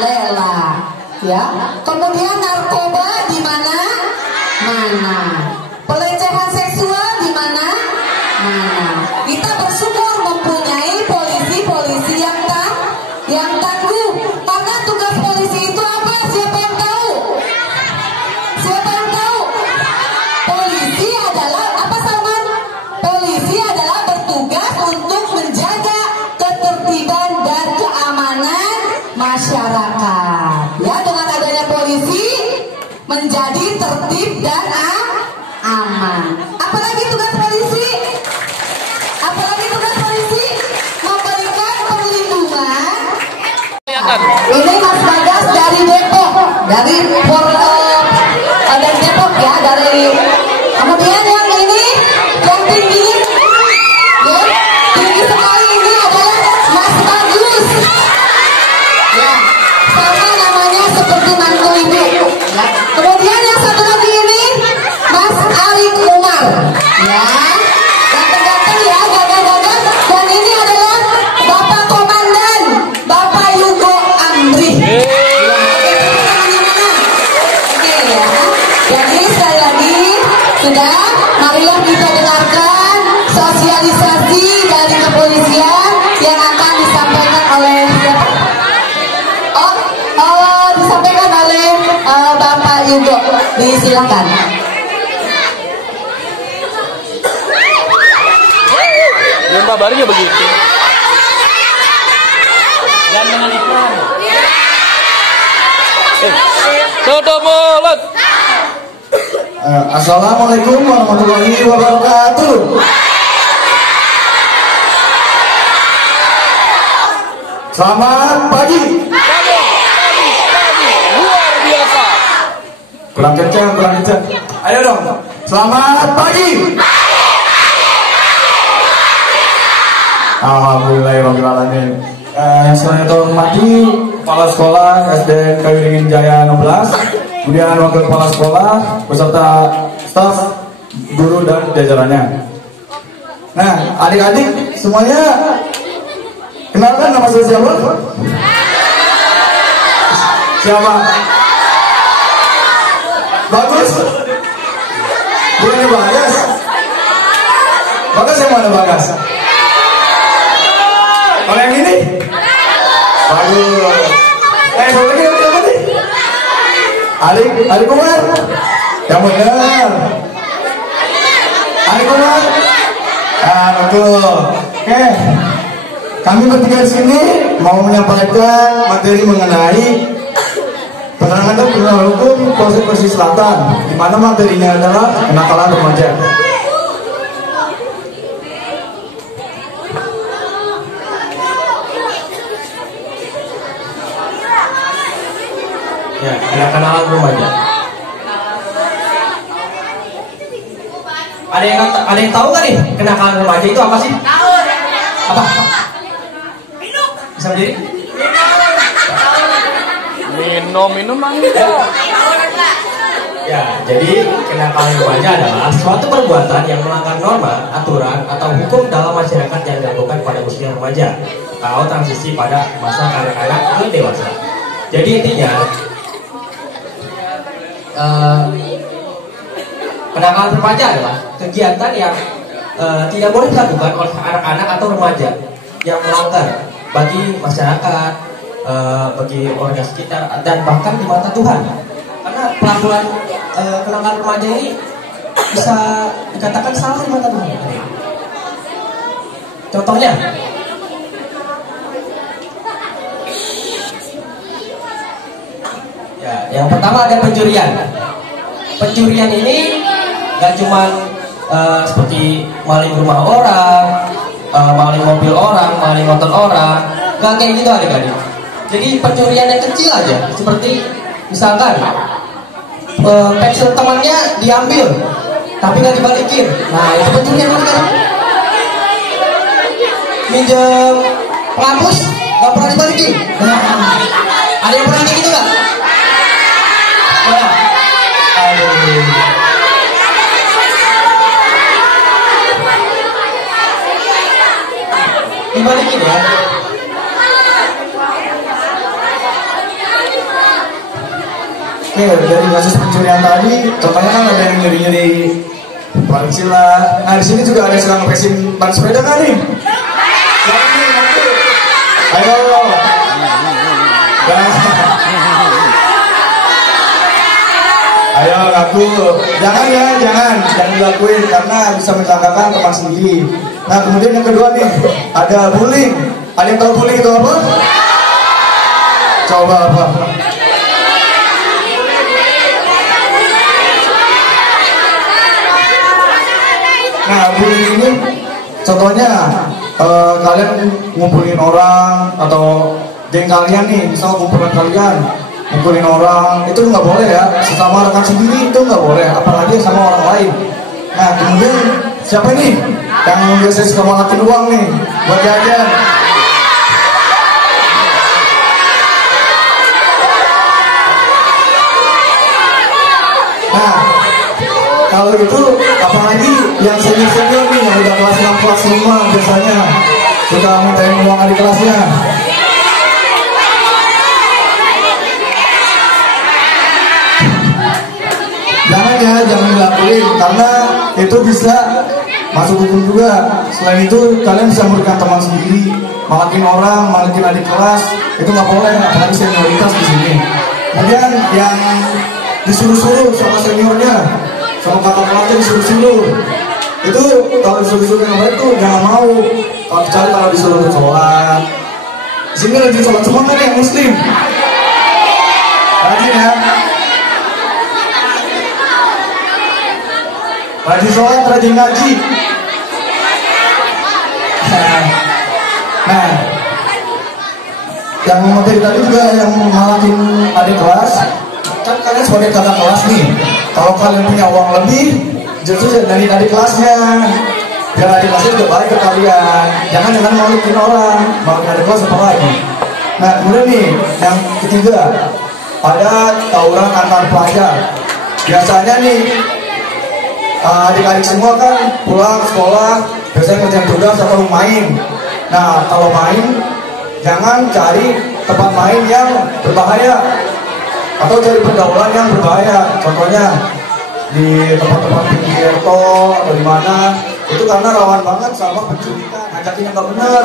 lela, ya. Kemudian narkoba di mana? Mana. Pelecehan seksual di mana? Mana. Kita bersyukur mempunyai polisi-polisi yang tangguh. Karena tugas polisi itu apa? Siapa yang tahu? Siapa yang tahu? Polisi adalah apa, Salman? Polisi adalah bertugas untuk menjaga ketertiban dan keamanan masyarakat. Ya, dengan adanya polisi menjadi tertib dan aman. Apalagi tugas polisi? Apalagi tugas polisi? Memberikan perlindungan. Ini Mas Bagas dari Depok, dari Depok ya, dari. Kemudian yang ini, yang tinggi, ya, tinggi sekali ini adalah Mas Bagus. Ya, sama namanya seperti mantu ibu. Ya. Kemudian yang satu lagi ini Mas Arik Umar. Ya, yang terganteng ya, gagah-gagah. Dan ini adalah Bapak Komandan, Bapak Yugo Amri. Oke ya. Jadi sekali lagi sudah, marilah kita dengarkan sosialisasi dari kepolisian yang akan disampaikan oleh siapa? Disampaikan oleh Bapak Yugo. Disilakan. Yang kabarnya begitu. Dan dengan iklan. Toto mulut. Assalamualaikum warahmatullahi wabarakatuh. Selamat pagi. Luar biasa. Kurang kencang. Ayo dong. Selamat pagi. Alhamdulillahirrahmanirrahim. Yang saya hormati Kepala Sekolah SD Kawiringin Jaya 16, kemudian Wakil Kepala Sekolah beserta staf, guru dan jajarannya. Nah, adik-adik semuanya kenalkan nama saya siapa? Siapa? Bagus? Bukan Bagas? Bagas yang mana Bagas? Kalau yang ini? Bagus. Satu lagi apa nih? Adik Umar. Yang benar. Adik Umar. Betul. Oke. Kami bertiga di sini mau menyampaikan materi mengenai penanganan dan perlindungan hukum Polsek Pesisir Selatan, di mana materinya adalah kenakalan remaja. Ya, kenakalan remaja. Ada yang tahu nggak nih kenakalan remaja itu apa sih? Tahu. Apa? Minum. Bisa berdiri? Minum enggak. Ya, jadi kenakalan remaja adalah suatu perbuatan yang melanggar norma, aturan, atau hukum dalam masyarakat yang dilakukan pada usia remaja atau transisi pada masa kanak-kanak ke dewasa. Jadi intinya kenakalan remaja adalah kegiatan yang tidak boleh dilakukan oleh anak-anak atau remaja yang melanggar bagi masyarakat, bagi warga sekitar, dan bahkan di mata Tuhan. Karena pelakuan kenakalan remaja ini bisa dikatakan salah di mata Tuhan. Contohnya, ya, yang pertama ada pencurian. Pencurian ini gak cuma seperti maling rumah orang, maling mobil orang, maling motor orang, gak kayak gitu adik-adik. Jadi pencurian yang kecil aja, seperti misalkan pensil temannya diambil, tapi gak dibalikin. Nah, itu pencurian adik-adik. Minjem penghapus, gak pernah dibalikin. Nah, ada yang pernah kayak gitu gak? Nah, dibalikin ya. Oke, dari kasus pencurian tadi, contohnya kan ada yang nyuri-nyuri pensil lah. Nah, di sini juga ada yang sedang ngepesin ban sepeda kan nih? Jangan nih, ngaku. Ayo. Nah. Ayo ngaku. Jangan ya, jangan dilakuin karena bisa mencelakakan teman sendiri. Nah, kemudian yang kedua nih, ada bullying. Ada yang tahu bullying itu apa? Coba apa? Nah, bullying ini contohnya kalian ngumpulin orang atau geng kalian nih, misal kumpulan kalian ngumpulin orang, itu nggak boleh ya, sesama rekan sendiri itu nggak boleh, apalagi sama orang lain. Nah, kemudian siapa nih yang biasanya suka malakin uang nih buat jajan? Nah, kalau itu apalagi yang senior-senior nih yang udah kelas 6 kelas 5 biasanya suka mintain uang adik kelasnya. Jangan ya, jangan dilakuin karena itu bisa masuk hukum juga. Selain itu kalian bisa merugikan teman sendiri, malakin orang, malakin adik kelas, itu nggak boleh, apalagi senioritas di sini. Kemudian yang disuruh-suruh sama seniornya, sama kakak kelasnya disuruh-suruh, itu kalau disuruh-suruh yang baik tuh jangan mau. Kalau kecuali kalau disuruh sholat, di sini lagi sholat semua kan yang muslim. Rajin ya. Rajin sholat, rajin ngaji. Nah, yang materi tadi juga yang malakin adik kelas, kan kalian sebagai kakak kelas nih, kalau kalian punya uang lebih, justru dari adik kelasnya, biar adik kelasnya juga baik ke kalian. Jangan dengan malakin orang, malakin adik kelas apa lagi. Nah, kemudian nih, yang ketiga, ada tawuran antar pelajar. Biasanya nih, adik-adik semua kan pulang sekolah biasanya kerjaan tugas atau main. Nah, kalau main jangan cari tempat main yang berbahaya atau cari pergaulan yang berbahaya. Contohnya di tempat-tempat pinggir tol atau di mana, itu karena rawan banget sama penculikan, ngajakin yang nggak benar.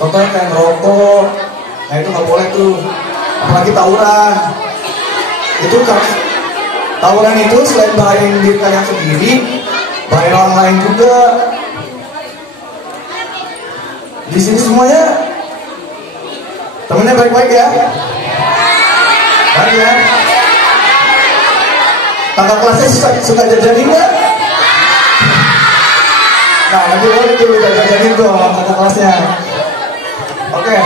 Contohnya kayak ngerokok, nah itu nggak boleh tuh. Apalagi tawuran. Itu kan tawuran itu selain bahayain diri kalian sendiri, bahayain orang lain juga. Di sini semuanya temennya baik-baik ya. Baik ya. Kakak kelasnya suka jajanin nggak? Nah, nanti boleh tuh jajanin tuh sama kakak kelasnya. Oke.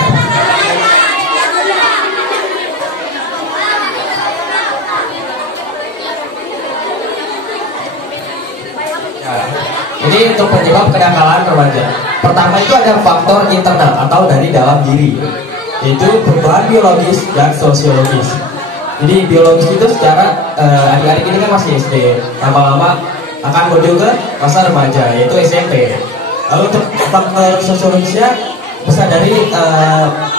Ini untuk penyebab kenakalan remaja. Pertama itu ada faktor internal atau dari dalam diri, yaitu perubahan biologis dan sosiologis. Jadi biologis itu secara adik-adik ini kan masih SD, lama-lama akan menuju ke masa remaja, yaitu SMP. Lalu untuk faktor sosiologisnya bisa dari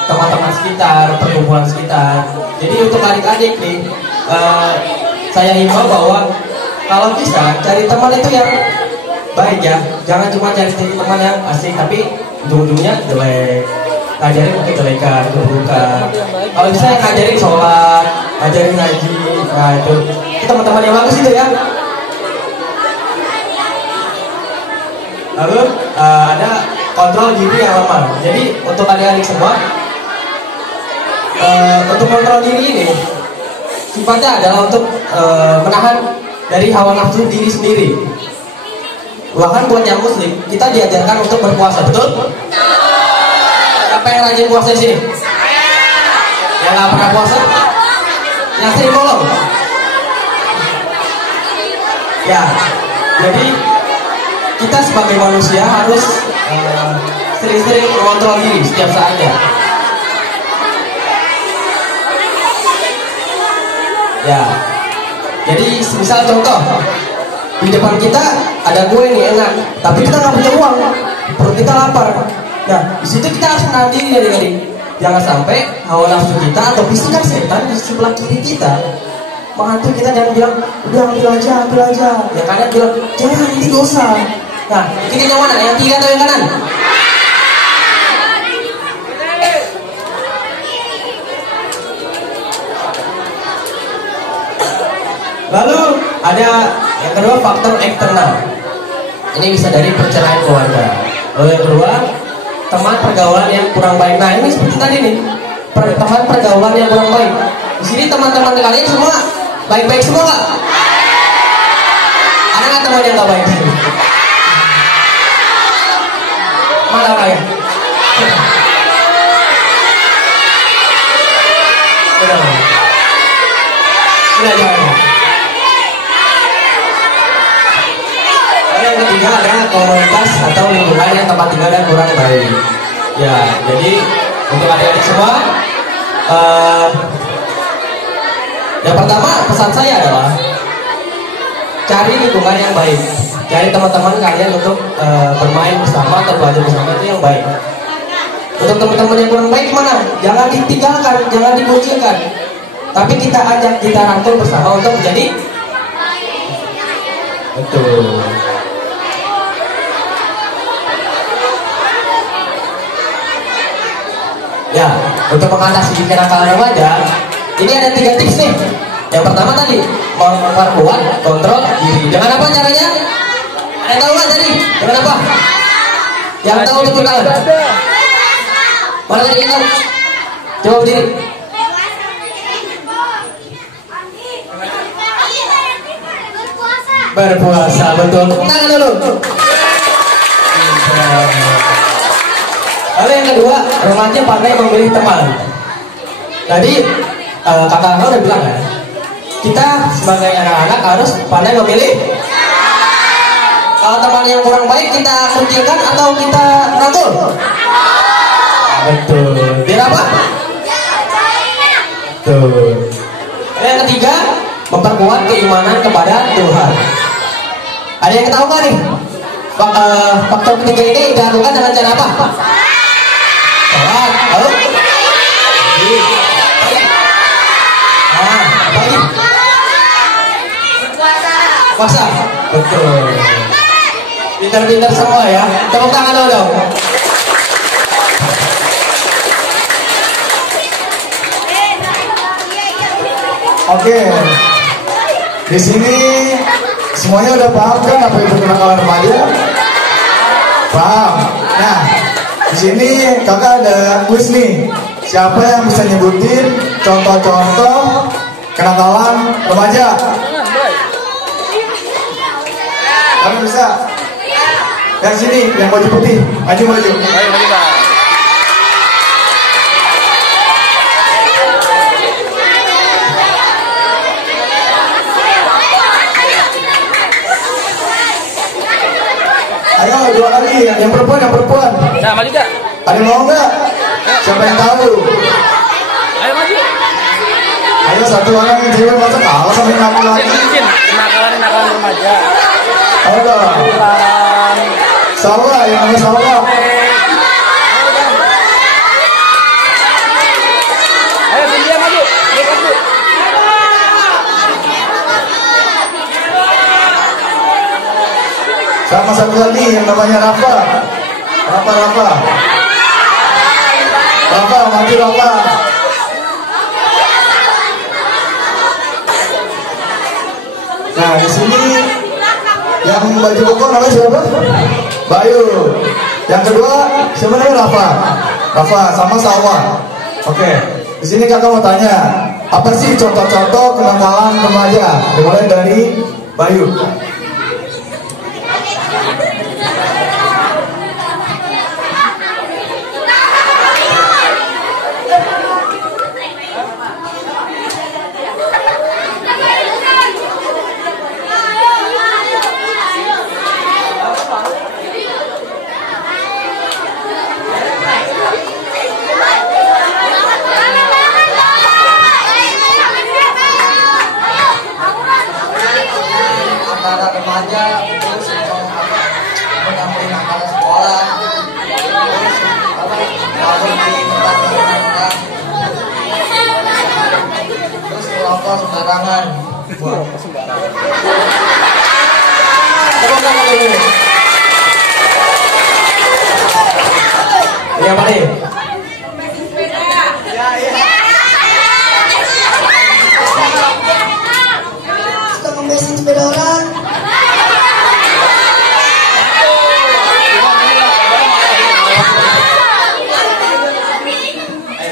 teman-teman sekitar, perkumpulan sekitar. Jadi untuk adik-adik nih, saya himbau bahwa kalau bisa cari teman itu yang baik ya, jangan cuma cari teman yang asik tapi ujung-ujungnya jelek, ngajarin mungkin jelekan, keburukan. Kalau bisa yang ngajarin sholat, ngajarin ngaji, nah itu teman-teman yang bagus itu ya. Lalu ada kontrol diri yang lemah. Jadi untuk adik-adik semua, untuk kontrol diri ini sifatnya adalah untuk menahan dari hawa nafsu diri sendiri. Bahkan buat yang muslim, kita diajarkan untuk berpuasa, betul? Siapa yang rajin puasa di sini? Yang nggak pernah puasa? Yang sering bolong? Ya, jadi kita sebagai manusia harus sering-sering mengontrol diri setiap saatnya. Ya, jadi misal contoh, di depan kita ada kue nih enak, tapi kita nggak punya uang, perut kita lapar. Nah, di situ kita harus menahan diri adik-adik. Jangan sampai hawa nafsu kita atau bisikan setan di sebelah kiri kita menghantui kita dan bilang, udah ambil aja. Yang kanan bilang, jangan nanti dosa. Nah, ikutin yang mana? Yang kiri atau yang kanan? Lalu ada yang kedua faktor eksternal. Ini bisa dari perceraian keluarga. Lalu yang kedua, teman pergaulan yang kurang baik. Nah ini seperti tadi nih, teman pergaulan yang kurang baik. Di sini teman-teman kalian semua baik-baik semua nggak? Ada nggak teman yang nggak baik di sini? Mana orangnya? Udah jangan. Yang ketiga adalah komunitas atau lingkungan yang tempat tinggal dan kurang baik. Ya, jadi untuk adik-adik semua, yang pertama pesan saya adalah cari lingkungan yang baik, cari teman-teman kalian untuk bermain bersama atau belajar bersama itu yang baik. Untuk teman-teman yang kurang baik mana? Jangan ditinggalkan, jangan dikucilkan, tapi kita ajak, kita rangkul bersama untuk menjadi betul. Ya, untuk mengatasi kenakalan remaja, ini ada 3 tips nih. Yang pertama tadi, memperkuat kontrol diri. Dengan apa caranya? Ada yang tahu nggak tadi? Dengan apa? Yang tahu untuk tangan. Mana tadi yang tahu? Coba berdiri. Berpuasa, betul. Tangan dulu. Lalu yang kedua, remaja pandai memilih teman. Tadi kakak-kakak udah bilang kan, kita sebagai anak-anak harus pandai memilih. Kalau teman yang kurang baik kita kucilkan atau kita rangkul? Betul. Biar apa? Betul. Yang ketiga, memperkuat keimanan kepada Tuhan. Ada yang tahu nggak nih? Faktor ketiga ini dilakukan dengan cara apa? Sholat, lalu? Apa lagi? Puasa. Betul. Pintar-pintar semua ya. Tepuk tangan dong. Oke. Di sini semuanya udah paham kan apa itu kenakalan remaja? Paham. Nah, di sini kakak ada kuis nih. Siapa yang bisa nyebutin contoh-contoh kenakalan remaja? Kamu bisa? Yang sini, yang baju putih, maju. Ayo, Pak. Ayo, dua lagi, yang perempuan. Nah, maju dah. Ada yang mau nggak? Siapa yang tahu? Ayo maju. Ayo satu orang yang cewek masa kalah sama yang laki-laki. Izin, kenakalan remaja. Ayo dong. Sawa, yang namanya Sawa. Ayo Cynthia maju. Sama satu lagi yang namanya Rafa. Rafa, maju Rafa. Nah, di sini yang baju koko namanya siapa? Bayu. Yang kedua siapa namanya? Rafa sama Sawa. Oke. Di sini kakak mau tanya, apa sih contoh-contoh kenakalan remaja? Dimulai dari Bayu. Antara remaja terus menampilkan anak sekolah, terus lalu di tempat bermain, terus rokok sembarangan. Tepuk tangan dulu. Iya Pak nih. Suka ngebesin sepeda orang.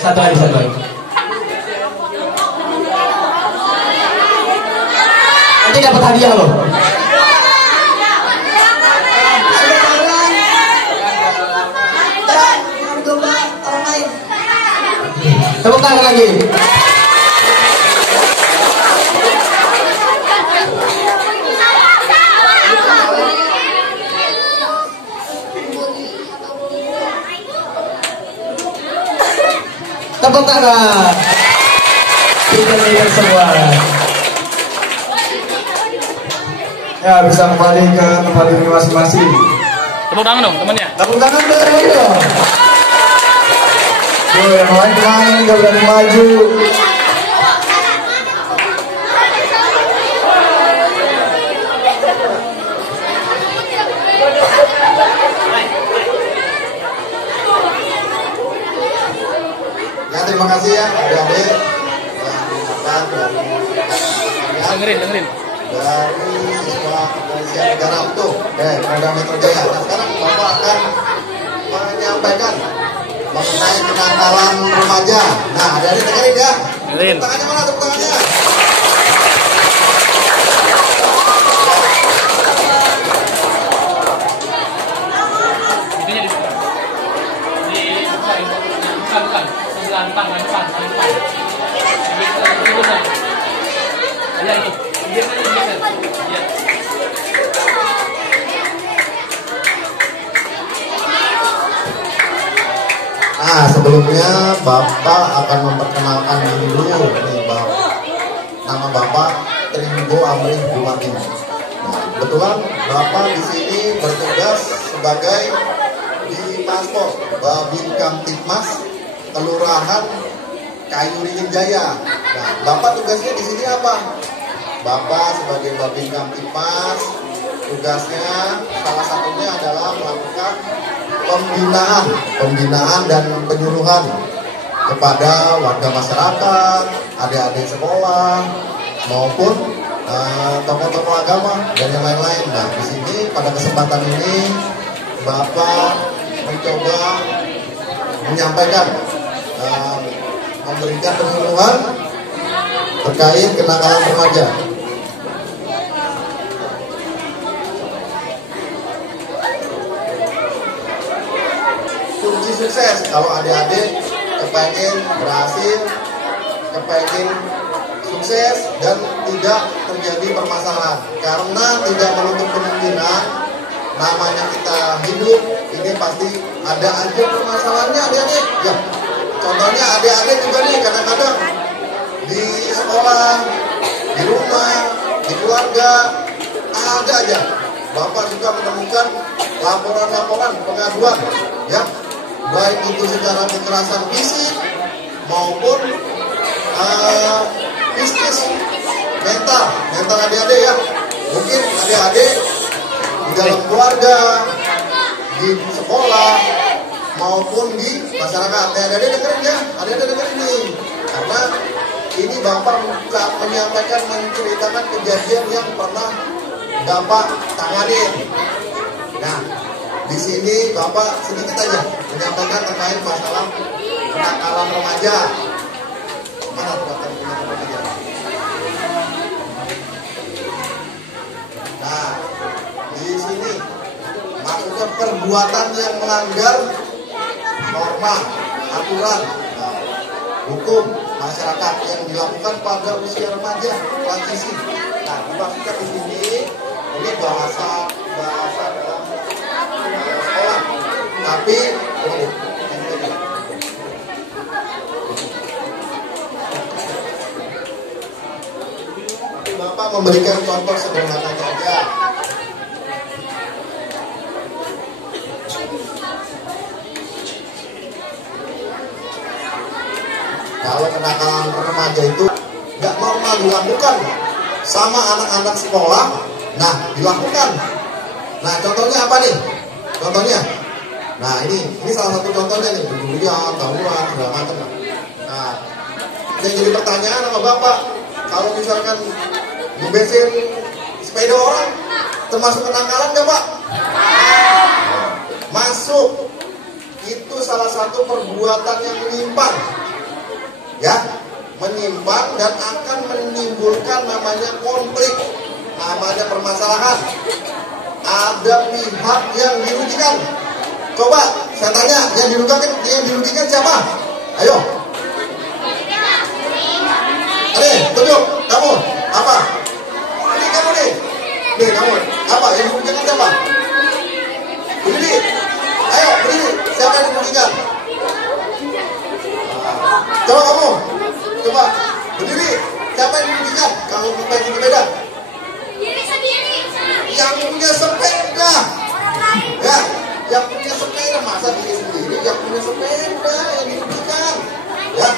Satu lagi. Nanti dapat hadiah loh. Tepuk tangan lagi. Tepuk tangan. Kita semua. Ya, bisa kembali ke tempat duduk masing-masing. Tepuk tangan dong temannya. Tepuk tangan dong. Tuh, yang lain kemana nih, gak berani maju. Ya, terima kasih ya adik-adik yang diucapkan Dengerin. dari siswa kepolisian negara utuh Polda Metro Jaya. Nah, sekarang Bapak akan menyampaikan mengenai kenakalan remaja. Nah, adik-adik dengerin ya. Dengerin. Tepuk tangannya mana? Tepuk tangannya. Itunya bukan. Sebelah depan. Iya itu. Iya. Nah, sebelumnya Bapak akan memperkenalkan diri dulu nih, Bapak. Nama Bapak Trimbo Amri Bumati. Nah, kebetulan Bapak di sini bertugas sebagai di Paspor Babin Kamtipmas Kelurahan Kayu Ringin Jaya. Nah, Bapak tugasnya di sini apa? Bapak sebagai Babin Kamtipmas tugasnya salah satunya adalah melakukan pembinaan dan penyuluhan kepada warga masyarakat, adik-adik sekolah maupun tokoh-tokoh agama dan yang lain-lain. Nah, di sini pada kesempatan ini Bapak mencoba menyampaikan memberikan penyuluhan terkait kenakalan remaja. Kunci sukses kalau adik-adik kepengen berhasil, kepengen sukses dan tidak terjadi permasalahan, karena tidak menutup kemungkinan namanya kita hidup ini pasti ada aja permasalahannya adik-adik ya. Contohnya adik-adik juga nih kadang-kadang di sekolah, di rumah, di keluarga ada aja Bapak juga menemukan laporan-laporan pengaduan ya, baik itu secara kekerasan fisik maupun psikis, mental adik-adik ya. Mungkin adik-adik di dalam keluarga, di sekolah maupun di masyarakat. Adik-adik dengerin ya, adik-adik dengerin nih, karena ini Bapak menyampaikan, menceritakan kejadian yang pernah Bapak tanganin. Nah, di sini Bapak sedikit aja menyampaikan terkait masalah kenakalan remaja. Mana perbuatan kenakalan remaja? Nah, di sini maksudnya perbuatan yang melanggar norma, aturan, hukum masyarakat yang dilakukan pada usia remaja transisi. Nah, dimaksudkan di sini ini bahasa dalam sekolah, tapi Bapak memberikan contoh sederhananya aja. Kalau kenakalan remaja itu nggak normal dilakukan sama anak-anak sekolah, nah dilakukan. Nah contohnya apa nih? Contohnya, nah ini salah satu contohnya nih, bunuh, tawuran, segala macam. Nah, yang jadi pertanyaan sama bapak, kalau misalkan ngebesin sepeda orang, termasuk kenakalan nggak pak? Masuk. Itu salah satu perbuatan yang menyimpang, ya, menyimpang dan akan menimbulkan namanya konflik, namanya permasalahan. Ada pihak yang dirugikan. Coba saya tanya, yang dirugikan siapa? Ayo. Tunjuk kamu apa? Ini kamu nih. Nih kamu apa? Yang dirugikan siapa? Berdiri. Ayo berdiri. Siapa yang dirugikan? Coba kamu. Coba berdiri. Siapa yang dirugikan? Kalau pakai sepeda. Diri sendiri. Yang punya sepeda. Ya, yang punya sepeda, masa diri sendiri yang punya sepeda yang dirugikan. Ya,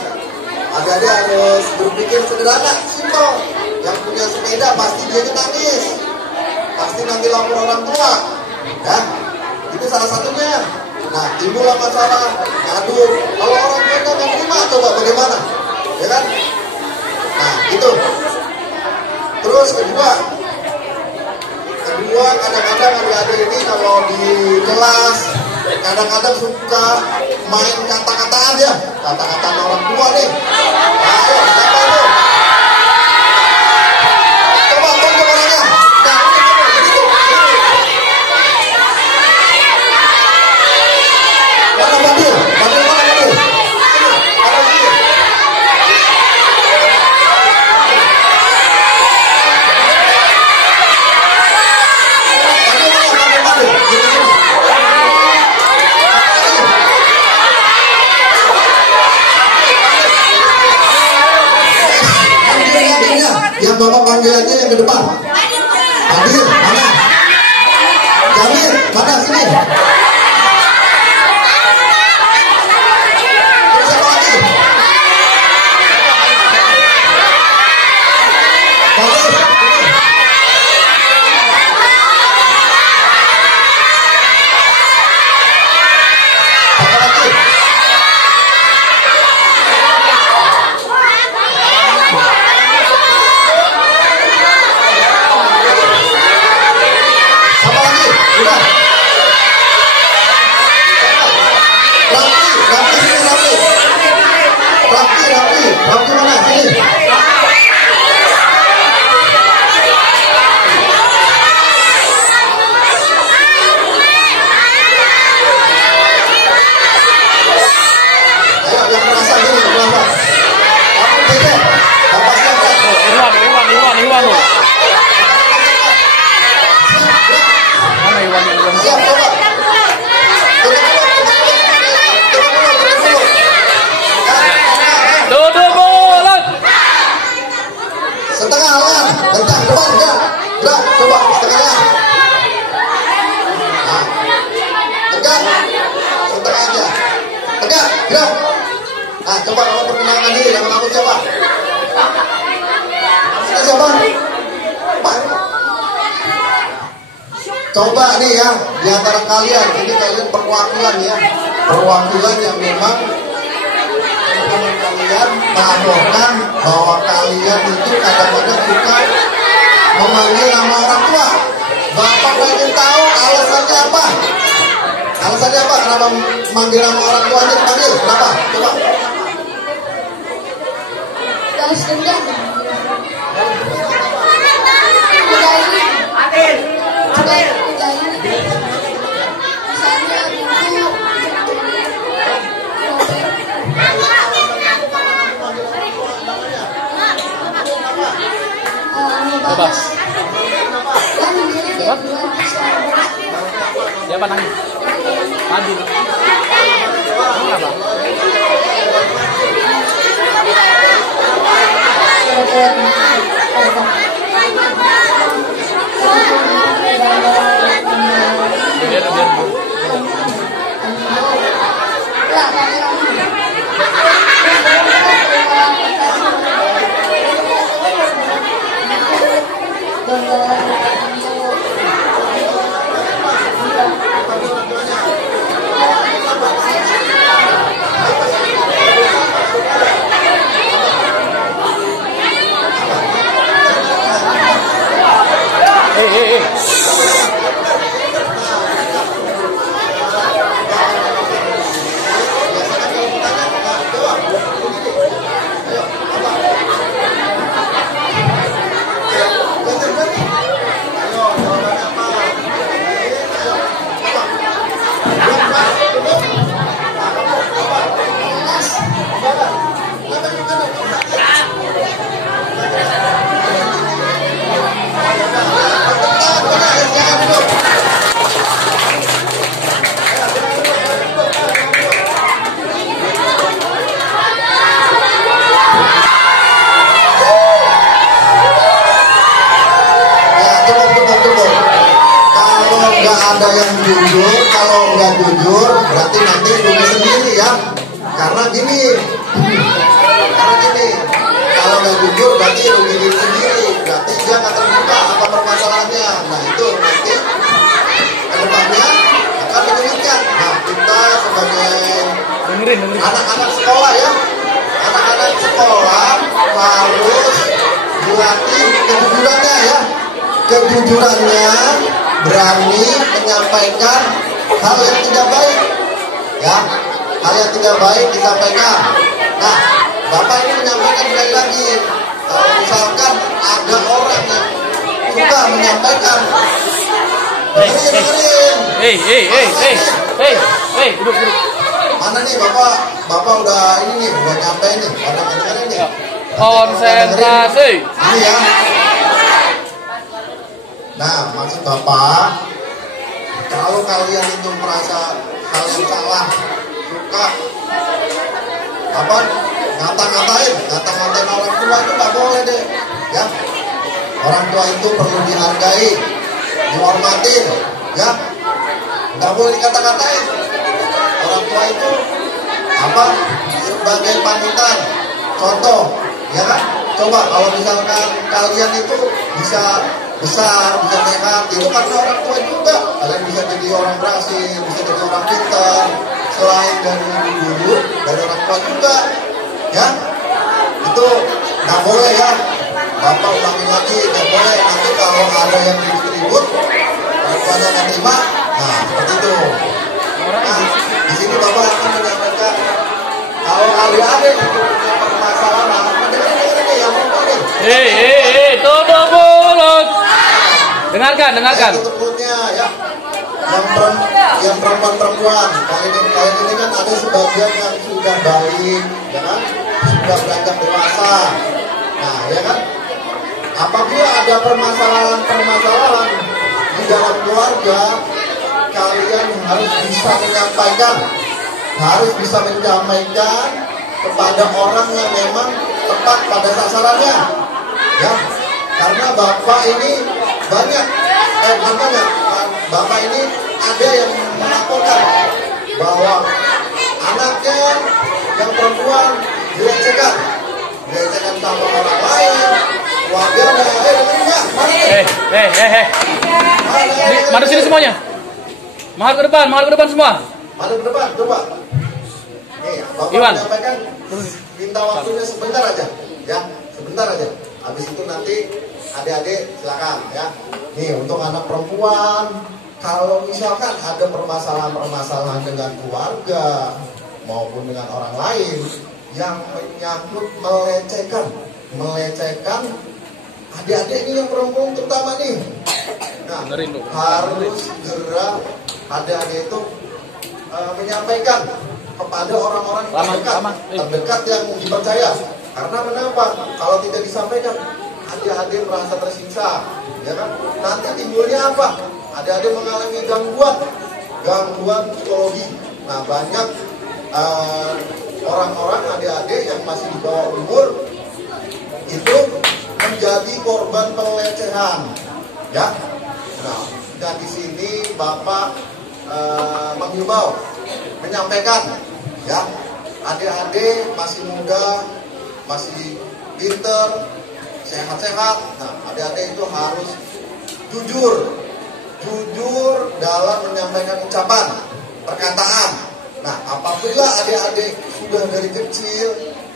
ada harus berpikir sederhana, simpel. Yang punya sepeda pasti dia nangis, pasti nanti lapor orang tua. Ya, itu salah satunya. Nah, timbullah masalah. Aduh, kalau orang tua nggak terima, coba bagaimana? Ya kan? Nah, itu. Terus kedua kadang-kadang adik-adik ini kalau di kelas kadang-kadang suka main kata-kataan ya, kata-kataan orang tua nih. Ayo, siapa itu? Coba tunjuk orangnya. Nah, itu. Mana Fadil? Fadil mana Fadil? Ada sini. Yang bapak panggil aja yang ke depan. Hadir, mana? Jamil, mana sini? Terus siapa lagi? Bagus. Siapa lagi? Udah. Rapi sini, Rapi mana? Sini. Ayo, yang merasa sini, merasa. Kamu cek, bapak siapkan. Iwan loh. Mana Iwan? Siap, coba. Duduk bulat. Setengah lah, kencang, depan, gerak, coba, setengahnya. Nah, tegak, setengah aja. Tegak, gerak. Nah, coba kamu perkenalkan diri, nama kamu siapa? Siapa? Pak. Coba nih ya, di antara kalian, ini kalian perwakilan ya, perwakilan yang memang kalian melaporkan bahwa kalian itu kadang-kadang suka memanggil nama orang tua. Bapak pengen tahu alasannya apa? Alasannya apa? Kenapa manggil nama orang tua aja dipanggil? Kenapa? Coba. Balas dendam. Coba. Siapa nangis? Adil. Kenapa? Ada yang jujur, kalau nggak jujur berarti nanti rugi sendiri ya. Karena gini, kalau nggak jujur berarti rugi diri sendiri, berarti dia nggak terbuka apa permasalahannya. Nah itu nanti kedepannya akan menyulitkan. Nah kita sebagai anak-anak sekolah ya, anak-anak sekolah harus dilatih kejujurannya ya, kejujurannya. Berani menyampaikan hal yang tidak baik ya, hal yang tidak baik disampaikan. Nah Bapak ini menyampaikan sekali lagi, kalau misalkan ada orang yang suka menyampaikan, dengerin. Duduk. Mana nih Bapak udah ini nih, udah nyampe nih, pada dengerin nih. Konsentrasi. Ini ya. Nah, maksud Bapak, kalau kalian itu merasa hal yang salah, suka apa ngata-ngatain orang tua itu nggak boleh deh, ya. Orang tua itu perlu dihargai, dihormatin, ya. Nggak boleh dikata-katain. Orang tua itu apa sebagai panutan, contoh, ya kan? Coba kalau misalkan kalian itu bisa besar, bisa sehat, itu karena orang tua juga. Kalian bisa jadi orang berhasil, bisa jadi orang pintar, selain dari guru, dari orang tua juga, ya. Itu nggak boleh ya. Bapak ulangi lagi, nggak boleh. Nanti kalau ada yang ribut-ribut, orang tuanya nggak terima, nah seperti itu. Nah, di sini Bapak akan menyampaikan kalau adik-adik itu punya permasalahan, dengerin yang ngomong nih. Tutup mulut. Dengarkan. Tutup mulutnya ya. Yang perempuan, kalian ini kan ada sebagian yang sudah baik, ya kan? Sudah beranjak dewasa. Nah, ya kan? Apabila ada permasalahan di dalam keluarga, kalian harus bisa menyampaikan, kepada orang yang memang tepat pada sasarannya, ya. Karena Bapak ini banyak, Bapak ini ada yang melaporkan bahwa anaknya yang perempuan dilecehkan sama orang lain, keluarganya. Mari sini semuanya. Mahal ke depan semua. Mari ke depan, coba. Nih, Bapak Iwan, menyampaikan, minta waktunya sebentar aja, ya, sebentar aja. Habis itu nanti adik-adik silakan, ya. Nih untuk anak perempuan, kalau misalkan ada permasalahan dengan keluarga maupun dengan orang lain yang menyangkut melecehkan adik-adik ini yang perempuan terutama nih. Nah, harus segera adik-adik itu menyampaikan kepada orang-orang terdekat yang dipercaya. Karena kenapa? Kalau tidak disampaikan, adik-adik merasa tersiksa, ya kan? Nanti timbulnya apa? Adik-adik mengalami gangguan psikologi. Nah, banyak orang-orang adik-adik yang masih di bawah umur itu menjadi korban pelecehan, ya. Nah, dan di sini Bapak menghimbau, menyampaikan, ya, adik-adik masih muda, masih pinter, sehat-sehat. Nah, adik-adik itu harus jujur dalam menyampaikan ucapan, perkataan. Nah, apabila adik-adik sudah dari kecil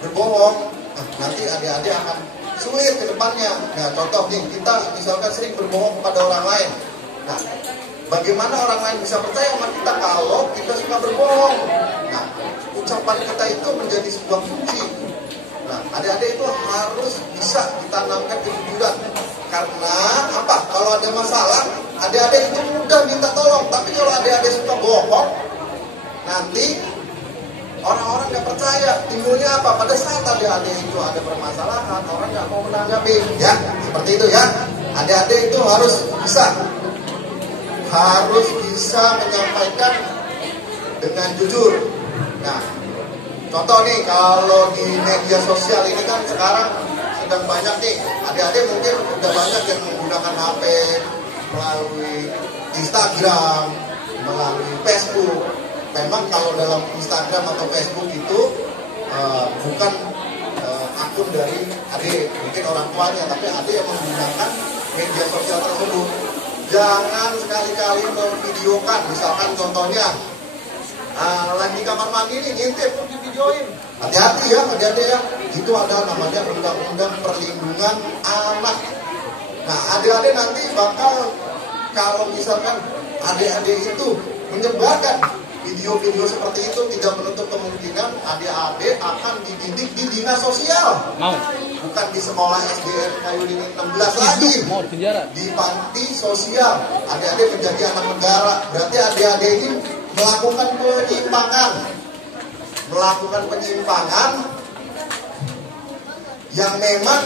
berbohong, nah, nanti adik-adik akan sulit ke depannya. Nah, contoh nih, kita misalkan sering berbohong kepada orang lain. Nah, bagaimana orang lain bisa percaya sama kita kalau kita suka berbohong? Nah, ucapan kita itu menjadi sebuah kunci. Nah, adik-adik itu harus bisa ditanamkan kejujuran. Karena apa? Kalau ada masalah, adik-adik itu mudah minta tolong. Tapi kalau adik-adik suka bohong, nanti orang-orang nggak percaya. Timbulnya apa? Pada saat adik-adik itu ada permasalahan, orang nggak mau menanggapi. Ya, seperti itu ya. Adik-adik itu harus bisa menyampaikan dengan jujur. Nah, contoh nih, kalau di media sosial ini kan sekarang sedang banyak nih, adik-adik mungkin udah banyak yang menggunakan HP melalui Instagram, melalui Facebook. Memang kalau dalam Instagram atau Facebook itu bukan akun dari adik, mungkin orang tuanya, tapi adik yang menggunakan media sosial tersebut. Jangan sekali-kali memvideokan, misalkan contohnya lagi kamar mandi nih, ngintip, videoin. Hati-hati ya, adik-adik ya. Itu ada namanya undang-undang perlindungan anak. Nah, adik-adik nanti bakal, kalau misalkan adik-adik itu menyebarkan video-video seperti itu, tidak menutup kemungkinan adik-adik akan dididik di dinas sosial. Mau. Bukan di sekolah SDN Kayulingin 16 lagi. Mau di penjara. Di panti sosial. Adik-adik menjadi anak negara. Berarti adik-adik ini melakukan penyimpangan yang memang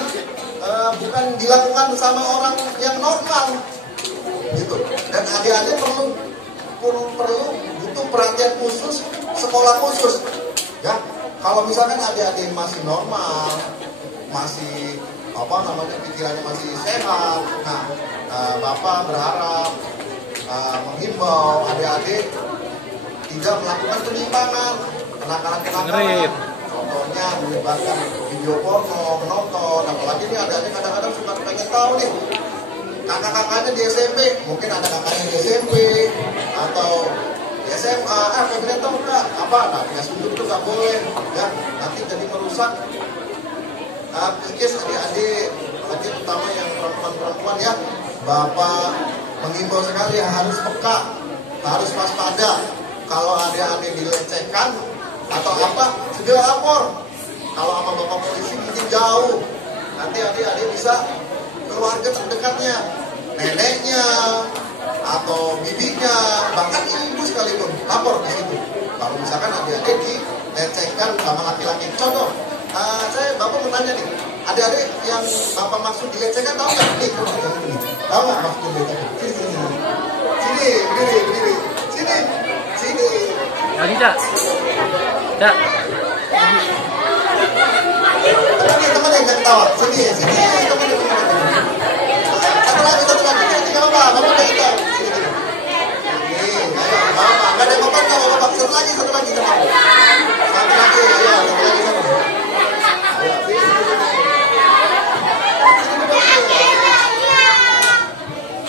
bukan dilakukan sama orang yang normal gitu. Dan adik-adik perlu butuh perhatian khusus, sekolah khusus ya. Kalau misalkan adik-adik masih normal, masih pikirannya masih sehat, nah Bapak berharap menghimbau adik-adik tidak melakukan penyimpangan, kenakalan-kenakalan. Contohnya menyebarkan video porno, menonton, apalagi nih adik-adik kadang-kadang suka pengen tahu nih kakak-kakaknya di SMP, mungkin ada kakaknya di SMP atau di SMA, pengen tahu nggak apa? Nah, Facebook itu nggak boleh, ya nanti jadi merusak psikis adik-adik, terutama yang perempuan-perempuan ya. Bapak mengimbau sekali harus peka, harus waspada. Kalau adik-adik dilecehkan atau apa, segera lapor. Kalau sama bapak polisi mungkin jauh, nanti adik-adik bisa keluarga terdekatnya, neneknya atau bibinya, bahkan ibu sekalipun lapor di situ. Kalau misalkan adik-adik dilecehkan sama laki-laki. Contoh, bapak mau tanya nih, adik-adik yang bapak maksud dilecehkan tahu nggak? Nih, tahu nggak maksud dilecehkan? Sini, berdiri. Sini. Lagi Cak. Cak. Teman yang ketawa. Sini. Teman. Satu lagi. Ini nggak apa-apa. Bapak kayak gitu. Sini. Ayo, bapak. Nggak ada bapak. Satu lagi. Satu lagi. Ayo,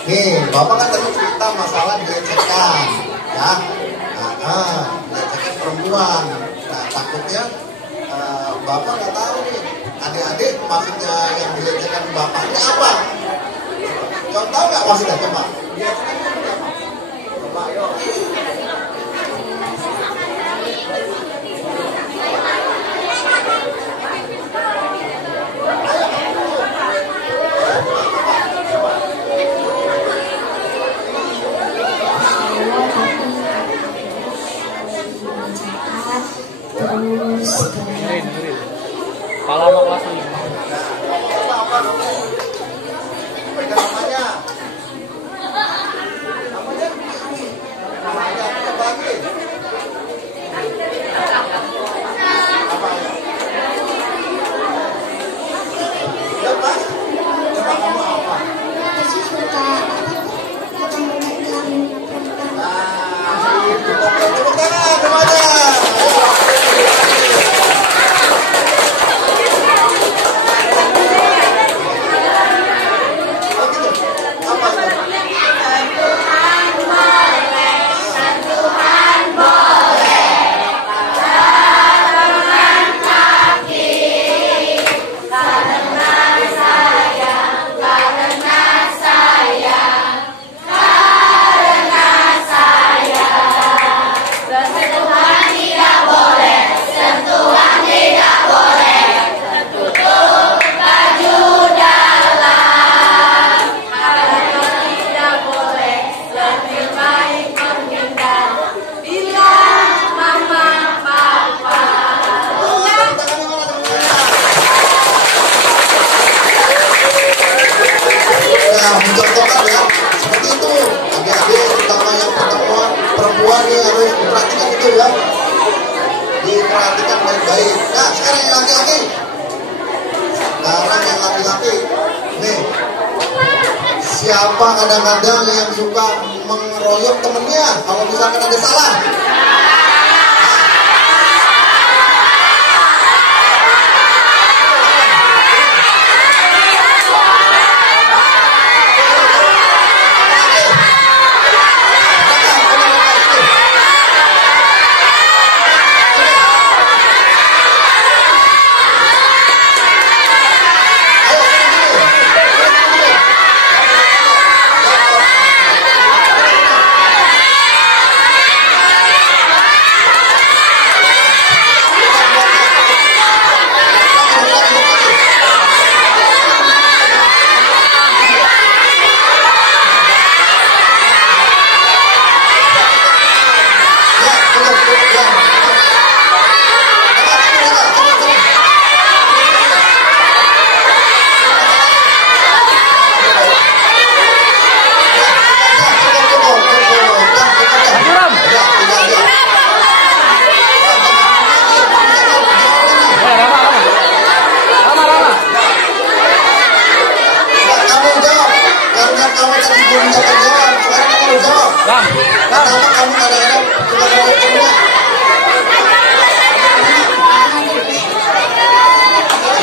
nih, bapak kan tadi cerita masalah dilecehkan, ya. Dilecehkan perempuan. Nah, takutnya bapak nggak tahu nih, adik-adik maksudnya yang dilecehkan bapaknya apa? Tahu nggak maksudnya, coba? Coba, ayo. Dengerin. Kepala sama kelas ini. Apa? Pegang namanya. Namanya apa lagi? Nah, mencontohkan ya, seperti itu. Adik-adik, terutama yang pertemuan perempuan nih harus diperhatikan itu ya. Diperhatikan baik-baik. Nah, sekarang yang laki-laki. Sekarang yang laki-laki. Nih, siapa kadang-kadang yang suka mengeroyok temennya kalau misalkan ada salah?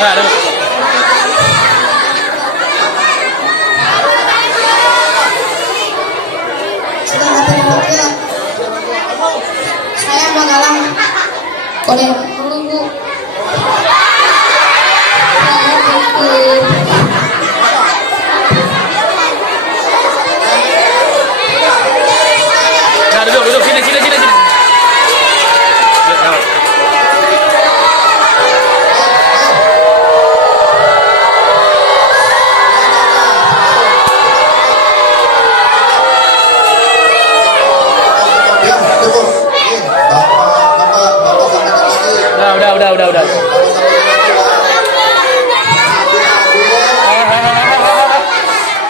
Nah, ada. Saya mengalah oleh guru. Saya butuh. Nah, duduk sini. Udah.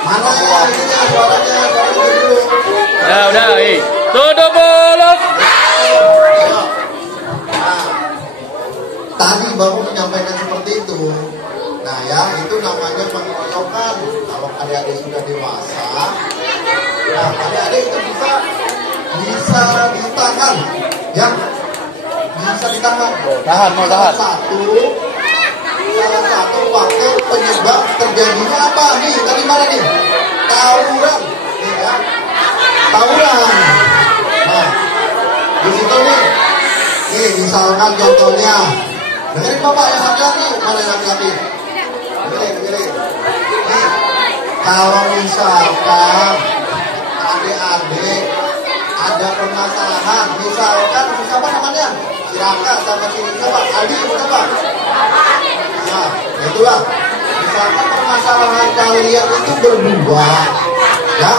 Mana ya ininya suaranya dulu. Udah, tutup mulut. Tadi baru menyampaikan seperti itu. Nah ya, itu namanya pengeroyokan. Kalau adik-adik sudah dewasa, nah adik-adik itu bisa ditahan, ya, bisa ditahan. Mau tahan. Salah satu faktor penyebab terjadinya apa nih? Tadi mana nih? Tawuran, nih ya, tawuran. Nah, di situ nih, misalkan contohnya. Dengerin bapak yang laki-laki, mana yang laki-laki? Dengerin. Nih, kalau misalkan adik-adik ada permasalahan, misalkan siapa namanya? Si Raka sama si siapa? Adi siapa? Nah, itulah. Misalkan permasalahan kalian itu berdua, ya?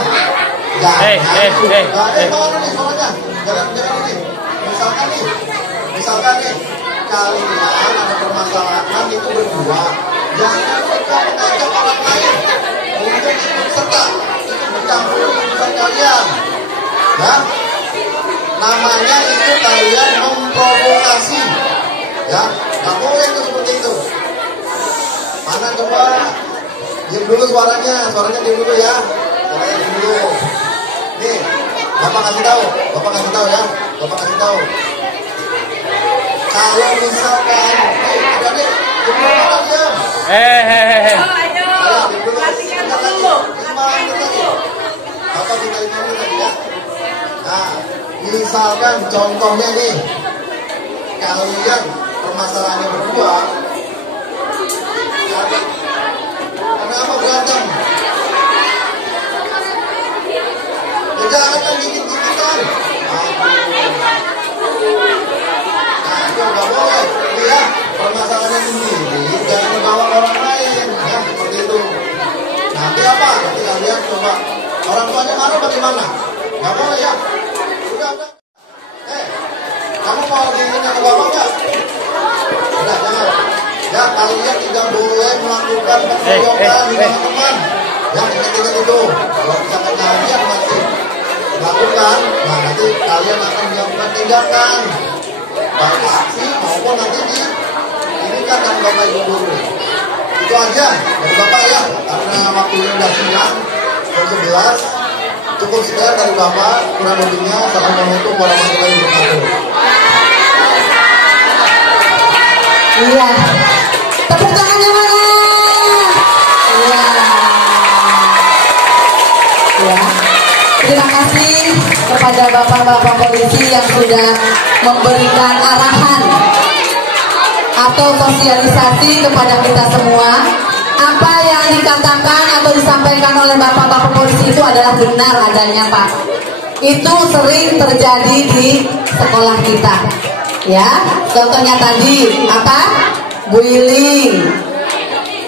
Mana nih soalnya? Jangan ini. Misalkan nih. Kalian ada permasalahan itu berdua, jangan lupa mengajak orang lain untuk ikut serta, ikut bercampur urusan kalian, ya. Namanya itu kalian memprovokasi, ya. Nggak boleh itu seperti itu. Mana coba? Diam dulu suaranya diam dulu ya. Suaranya diam dulu. Nih, bapak kasih tahu ya. Bapak kasih tahu. Kalau misalkan, adik-adik, Nah, misalkan contohnya nih, kalian permasalahannya berdua, kenapa berantem? Jangan gigit-gigitan. Nggak boleh, ya, permasalahannya sendiri jangan dibawa orang lain, ya, seperti itu. Nanti apa? Nanti kalian coba orang tuanya marah bagaimana? Nggak boleh ya. Udah. Kamu mau diinginnya ke bapak nggak? Udah, jangan. Ya, kalian tidak boleh melakukan pengeroyokan di teman-teman. Ya, ingat-ingat itu. Kalau misalkan kalian masih lakukan, nah nanti kalian akan melakukan tindakan baik aksi maupun nanti ini kan dan Bapak Ibu guru. Itu aja dari Bapak ya, karena waktunya udah siang jam 11. Cukup sekian dari Bapak, kurang lebihnya assalamualaikum warahmatullahi wabarakatuh. Iya. Tepuk tangannya mana? Iya. Ya. Terima kasih kepada bapak-bapak polisi yang sudah memberikan arahan atau sosialisasi kepada kita semua. Apa yang dikatakan atau disampaikan oleh bapak-bapak polisi itu adalah benar adanya, Pak. Itu sering terjadi di sekolah kita. Ya, contohnya tadi apa? Bullying,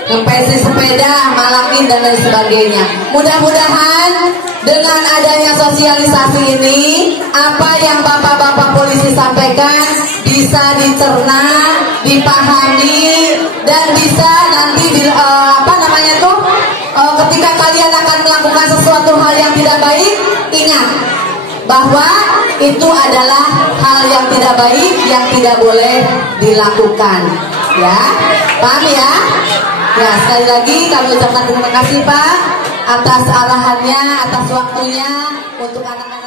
ngempesi sepeda, malakin dan lain sebagainya. Mudah-mudahan dengan adanya sosialisasi ini, apa yang bapak-bapak polisi sampaikan bisa dicerna, dipahami, dan bisa nanti ketika kalian akan melakukan sesuatu hal yang tidak baik, ingat bahwa itu adalah hal yang tidak baik yang tidak boleh dilakukan. Ya, paham ya? Ya, sekali lagi kami ucapkan terima kasih Pak atas arahannya, atas waktunya untuk anak-anak.